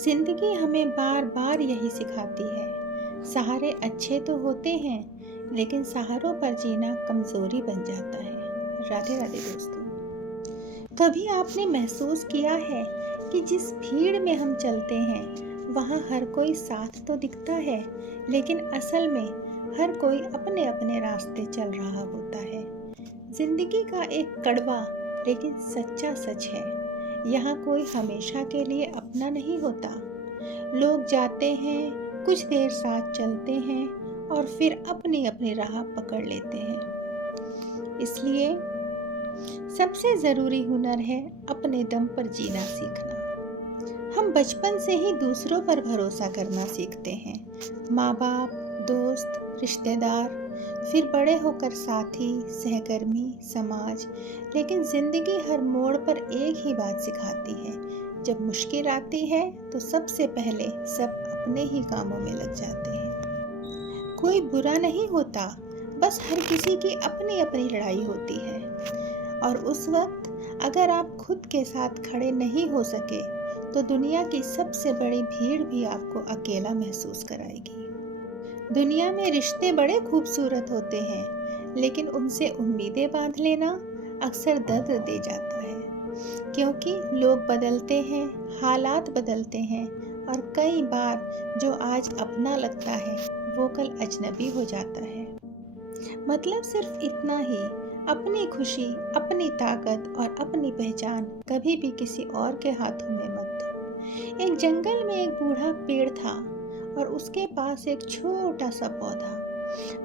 जिंदगी हमें बार बार यही सिखाती है, सहारे अच्छे तो होते हैं लेकिन सहारों पर जीना कमजोरी बन जाता है। राधे राधे दोस्तों। कभी आपने महसूस किया है कि जिस भीड़ में हम चलते हैं वहाँ हर कोई साथ तो दिखता है, लेकिन असल में हर कोई अपने अपने रास्ते चल रहा होता है। जिंदगी का एक कड़वा लेकिन सच्चा सच है, यहाँ कोई हमेशा के लिए अपना नहीं होता। लोग जाते हैं, कुछ देर साथ चलते हैं और फिर अपनी अपनी राह पकड़ लेते हैं। इसलिए सबसे ज़रूरी हुनर है अपने दम पर जीना सीखना। हम बचपन से ही दूसरों पर भरोसा करना सीखते हैं, माँ बाप, दोस्त, रिश्तेदार, फिर बड़े होकर साथी, सहकर्मी, समाज। लेकिन ज़िंदगी हर मोड़ पर एक ही बात सिखाती है, जब मुश्किल आती है तो सबसे पहले सब अपने ही कामों में लग जाते हैं। कोई बुरा नहीं होता, बस हर किसी की अपनी अपनी लड़ाई होती है। और उस वक्त अगर आप खुद के साथ खड़े नहीं हो सके तो दुनिया की सबसे बड़ी भीड़ भी आपको अकेला महसूस कराएगी। दुनिया में रिश्ते बड़े खूबसूरत होते हैं, लेकिन उनसे उम्मीदें बांध लेना अक्सर दर्द दे जाता है, क्योंकि लोग बदलते हैं, हालात बदलते हैं और कई बार जो आज अपना लगता है वो कल अजनबी हो जाता है। मतलब सिर्फ इतना ही, अपनी खुशी, अपनी ताकत और अपनी पहचान कभी भी किसी और के हाथों में मत दो। एक जंगल में एक बूढ़ा पेड़ था और उसके पास एक छोटा सा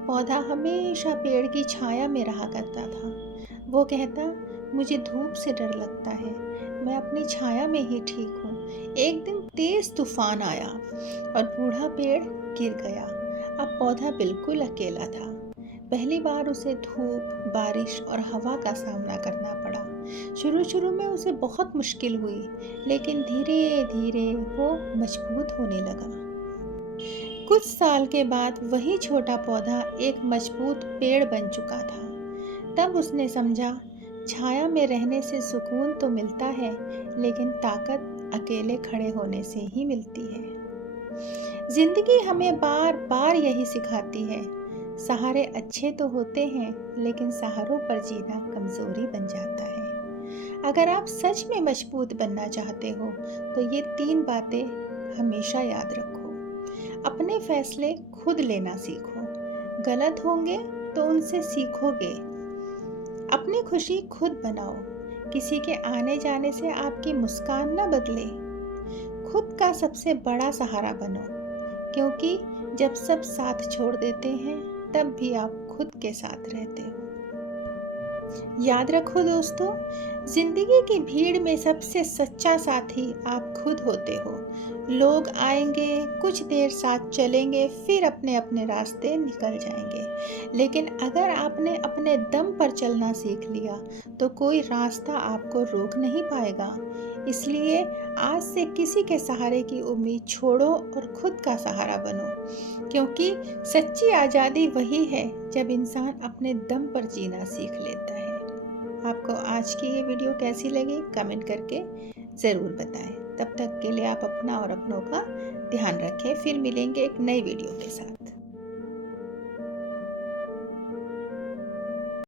पौधा हमेशा पेड़ की छाया में रहा करता था। वो कहता, मुझे धूप से डर लगता है, मैं अपनी छाया में ही ठीक हूँ। एक दिन तेज तूफान आया और बूढ़ा पेड़ गिर गया। अब पौधा बिल्कुल अकेला था। पहली बार उसे धूप, बारिश और हवा का सामना करना पड़ा। शुरू में उसे बहुत मुश्किल हुई, लेकिन धीरे धीरे वो मजबूत होने लगा। कुछ साल के बाद वही छोटा पौधा एक मजबूत पेड़ बन चुका था। तब उसने समझा, छाया में रहने से सुकून तो मिलता है, लेकिन ताकत अकेले खड़े होने से ही मिलती है। जिंदगी हमें बार बार यही सिखाती है, सहारे अच्छे तो होते हैं लेकिन सहारों पर जीना कमजोरी बन जाता है। अगर आप सच में मजबूत बनना चाहते हो तो ये 3 बातें हमेशा याद रखो। अपने फैसले खुद लेना सीखो, गलत होंगे तो उनसे सीखोगे। अपनी खुशी खुद बनाओ, किसी के आने जाने से आपकी मुस्कान ना बदले। खुद का सबसे बड़ा सहारा बनो, क्योंकि जब सब साथ छोड़ देते हैं तब भी आप खुद के साथ रहते हो। याद रखो दोस्तों, जिंदगी की भीड़ में सबसे सच्चा साथी आप खुद होते हो। लोग आएंगे, कुछ देर साथ चलेंगे, फिर अपने अपने रास्ते निकल जाएंगे। लेकिन अगर आपने अपने दम पर चलना सीख लिया तो कोई रास्ता आपको रोक नहीं पाएगा। इसलिए आज से किसी के सहारे की उम्मीद छोड़ो और खुद का सहारा बनो, क्योंकि सच्ची आज़ादी वही है जब इंसान अपने दम पर जीना सीख लेता है। आपको आज की ये वीडियो कैसी लगी कमेंट करके ज़रूर बताएं। तब तक के लिए आप अपना और अपनों का ध्यान रखें। फिर मिलेंगे एक नई वीडियो के साथ।